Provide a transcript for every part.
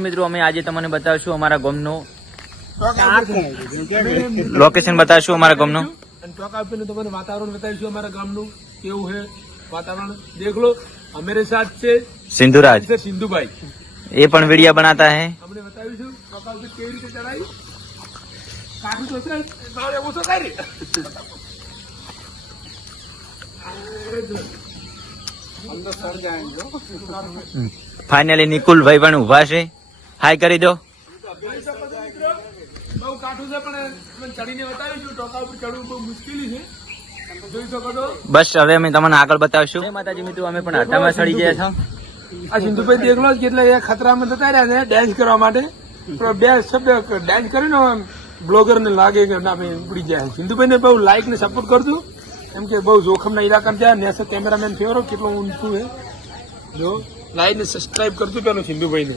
મિત્રો અમે આજે તમને બતાવશું અમારા ગમનો. લોકેશન બતાવશું અમારા ગામનું. અને ટોક આપીને તમને વાતાવરણ બતાવીશું અમારા ગામનું કેવું છે વાતાવરણ. દેખ લો હમેરે સાથ છે સિંધુરાજ. સિંધુભાઈ. એ પણ વિડિયા બનાતા હે. અમને બતાવીશું ટોક આપી કેવી રીતે ચડાવી. કાઠું તો છે ફાઇનલી નિકુલભાઈ પણ ઊભા છે. હાય કરી દો. બહુ કાઠું છે પણ અમે ચડીને બતાવીશું ટોકા ઉપર ચડવું બહુ મુશ્કેલી છે. જોઈ શકો છો. બસ હવે અમે તમને આગળ બતાવશું. માતાજી મિત્રો અમે પણ આટામાં સડી ગયા છો. આ સિંધુભાઈ દેખલો જ કેટલા એ ખતરામાં જતા રહ્યા છે ડાન્સ કરવા માટે. પણ બે શબ્દ ડાન્સ કરીને બ્લોગર ને લાગે કે ના ભાઈ ઉપડી જાય. સિંધુભાઈ ને બહુ લાઈક ને સપોર્ટ કરજો. એમ કે બહુ જોખમના ઇલાકા ત્યાં નેસ કેમેરામેન ફેવરો કેટલો ઊંચું છે. જો લાઈક ને સબસ્ક્રાઇબ કરજો પેલો સિંધુભાઈ ને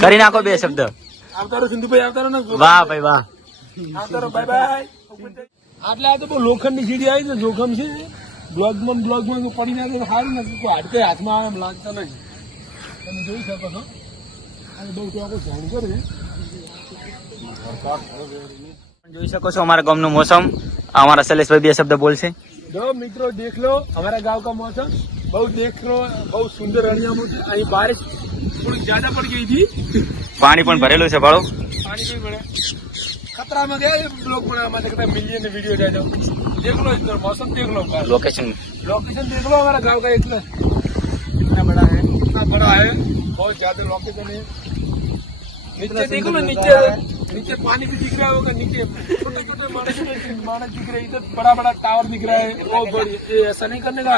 કરી નાખો બે શબ્દ. આવતારો સિંધુભાઈ આવતારો વાહ ભાઈ વાહ. આવતારો બાય બાય આટલે આ તો બહુ લોખંડની સીડી આવી ને જોખમ છે. બ્લોગમાં બ્લોગમાં પડી નાખે તો સારું નથી. કોઈ હાડકે હાથમાં આવે એમ લાગતા નહીં. તમે જોઈ શકો છો. અને બહુ ચોકો જાણ કરે જોઈ શકો છો અમારા ગામનું મોસમ. અમારા શૈલેષભાઈ બે શબ્દ બોલશે. જો મિત્રો દેખ લો. અમારા ગામ કા મોસમ બહુ દેખ લો બહુ સુંદર હરિયામો છે. અહીં બારિશ थोड़ी ज्यादा पड़ गई थी પાણી પણ ભરેલું છે ભાડો पानी नहीं पड़े खतरा में गया लोग बना हमारे कहते मिलियन वीडियो जा जाओ देख लो इधर मौसम देख लो લોકેશન लोकेशन देख लो हमारा गांव का इतना कितना बड़ा है कितना बड़ा है बहुत ज्यादा लोकेशन है नीचे देखो ना नीचे नीचे पानी भी दिख रहा होगा नीचे छोटे छोटे मानस मानस दिख रहे हैं इधर बड़ा बड़ा टावर दिख रहा है वो बड़ी ये ऐसा नहीं करने का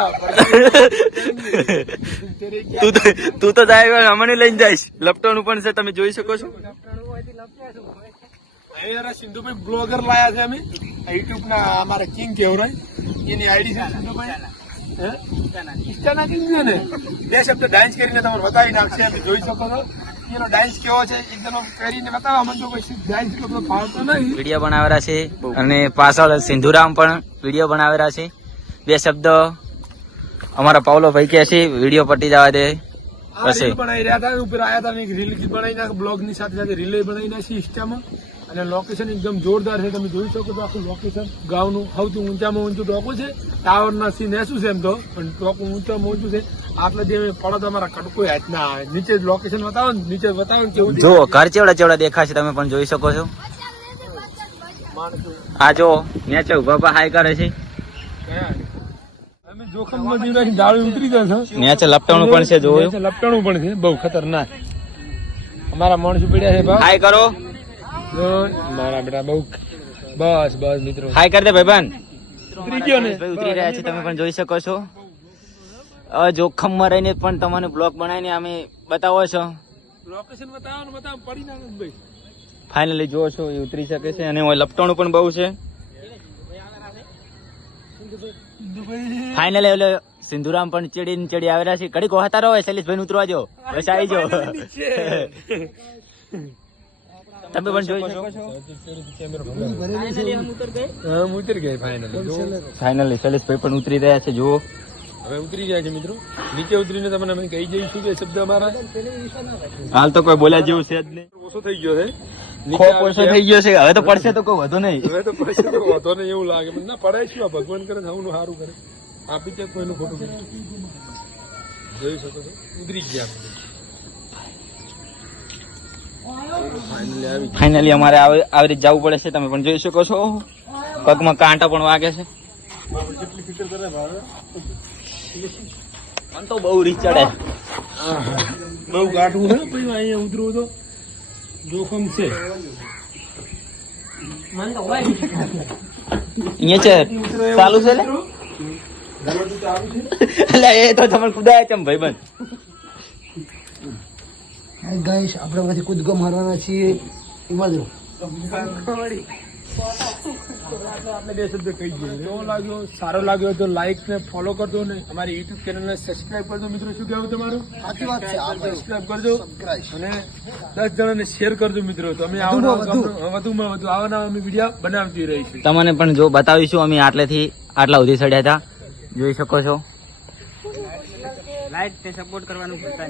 तेरे क्या તું તો તું તો જાય અમને લઈને જઈશ લપટોનું પણ છે તમે જોઈ શકો છો અહીંયા સિંધુભાઈ બ્લોગર લાયા છે અમે યુટ્યુબ ના અમારા કિંગ કેવરાય એની આઈડી છે સિંધુભાઈ હે? ઇન્સ્ટાના કિંગ છે ને બે શબ્દ ડાન્સ કરીને તમને બતાવી નાખશે તમે જોઈ શકો છો વીડિયો બનાવેલા છે અને પાછળ સિંધુરામ પણ વીડિયો બનાવેલા છે. બે શબ્દ અમારા પાવલો ભાઈ કે છે, વીડિયો પટી જવા દે. રીલ બનાવી રહ્યા હતા ઉપર આયા હતા એક રીલ બનાવી નાખ બ્લોગની સાથે સાથે રીલ બનાવી નાખી ઇન્સ્ટામાં. અને લોકેશન એકદમ જોરદાર છે તમે જોઈ શકો છો આખું લોકેશન ગામનું સૌથી ઊંચામાં ઊંચું ટોકું છે. ટાવર ના સીન એસું છે એમ તો? પણ ટોકું ઊંચામાં ઊંચું છે. આટલે જે પડો તમારા કડકો હાથ ના આવે. નીચે લોકેશન બતાવો ને નીચે બતાવો ને કેવું જો ઘર ચેવડા ચેવડા દેખાશે તમે પણ જોઈ શકો છો. આ જો નેચે ઊભા હાઈ હાય કરે છે. કયા? જોખમમાં જીવ ઉતરી નેચે લપટાણું પણ છે જોયું? લપટાણું પણ છે બહુ ખતરનાક. અમારા માણસો પડ્યા છે હાય કરો. મારા બેટા બહુ બસ બસ મિત્રો. હાય કરી દે ભાઈબંધ. ઉતરી રહ્યા છે તમે પણ જોઈ શકો છો. જોખમમાં રહીને પણ તમને બ્લોક બનાવીને અમે બતાવો છો. લોકેશન બતાવો બતાવો પડી ના ભાઈ. ફાઇનલી જુઓ છો એ ઉતરી શકે છે અને લપટાણું પણ બહુ છે. ફાઇનલી એવલો સિંધુરામ પણ ચડી ને ચડી આવેલા છે. કડી કોહતા રહો શૈલેષભાઈ ઉતરવા જો. બસ આવી જો. તમે પણ જોઈ શકો છો. ઉતરી ગઈ ફાઇનલી ફાઇનલી શૈલેષભાઈ પણ ઉતરી રહ્યા છે જુઓ. હવે ઉતરી જાય છે મિત્રો. નીચે ઉતરીને તમને અમે કહી જઈશું કે શબ્દ અમારા. હાલ તો કોઈ બોલ્યા જેવું છે જ નહીં. ઓછો થઈ ગયો છે. ખોપ થઈ ગયો છે હવે તો પડશે તો કોઈ વધુ નહીં. હવે તો પૈસા તો વાંધો નહીં એવું લાગે. પણ ના પડાય શું ભગવાન કરે સૌનું સારું કરે. આપી દે કોઈનું ખોટું કરે જોઈ શકો છો. ઉતરી ગયા ફાઇનલી અમારે આવી આવી રીતે જવું પડે છે તમે પણ જોઈ શકો છો. પગમાં કાંટા પણ વાગે છે. ભાવે તો બહુ ગાઢું છે પછી અહીંયા ઉતરવું તો. જોખમ છે. અહીંયા છે. ચાલુ છે એટલે એ તો તમે કુદાય તેમ ભાઈબંધ. ગાઈશ આપણે પછી કૂદકો મારવાના છીએ. એમાં જો આપણે શબ્દ કહી દઈએ કેવો લાગ્યો સારો લાગ્યો તો લાઈક ને ફોલો કરજો ને અમારી યુટ્યુબ ચેનલ ને સબસ્ક્રાઇબ કરજો મિત્રો શું કહેવું તમારું સાચી વાત છે સબસ્ક્રાઇબ કરજો અને દસ જણાને શેર કરજો મિત્રો તો અમે આવનાર વધુમાં વધુ આવવાના અમે વીડિયો બનાવતી રહીશું તમને પણ જો બતાવીશું, અમે આટલેથી આટલા સુધી ચડ્યા હતા. જોઈ શકો છો. લાઈક સપોર્ટ કરવાનું ભૂલતા